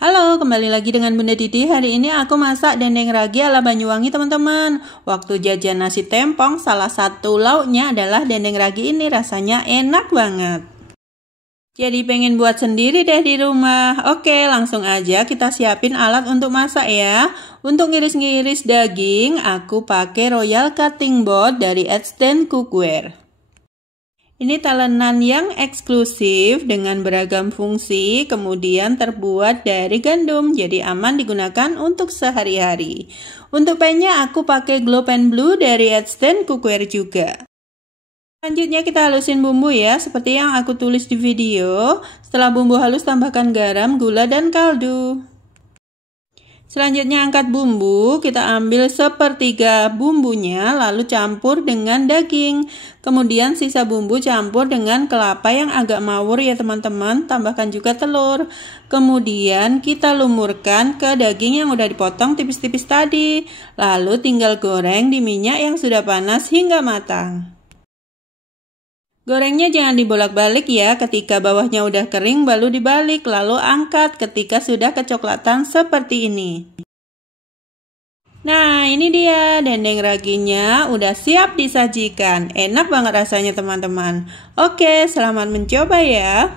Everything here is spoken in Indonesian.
Halo, kembali lagi dengan Bunda Didi. Hari ini aku masak dendeng ragi ala Banyuwangi, teman-teman. Waktu jajan nasi tempong, salah satu lauknya adalah dendeng ragi ini. Rasanya enak banget. Jadi pengen buat sendiri deh di rumah. Oke, langsung aja kita siapin alat untuk masak ya. Untuk ngiris-ngiris daging, aku pakai Royal Cutting Board dari Edstan Cookware. Ini talenan yang eksklusif dengan beragam fungsi, kemudian terbuat dari gandum, jadi aman digunakan untuk sehari-hari. Untuk pennya aku pakai Glow Pen Blue dari Edstan Cookware juga. Selanjutnya kita halusin bumbu ya, seperti yang aku tulis di video. Setelah bumbu halus, tambahkan garam, gula, dan kaldu. Selanjutnya angkat bumbu, kita ambil sepertiga bumbunya lalu campur dengan daging. Kemudian sisa bumbu campur dengan kelapa yang agak mawur ya teman-teman, tambahkan juga telur. Kemudian kita lumurkan ke daging yang udah dipotong tipis-tipis tadi. Lalu tinggal goreng di minyak yang sudah panas hingga matang. Gorengnya jangan dibolak-balik ya, ketika bawahnya udah kering baru dibalik, lalu angkat ketika sudah kecoklatan seperti ini. Nah, ini dia dendeng raginya udah siap disajikan. Enak banget rasanya teman-teman. Oke, selamat mencoba ya.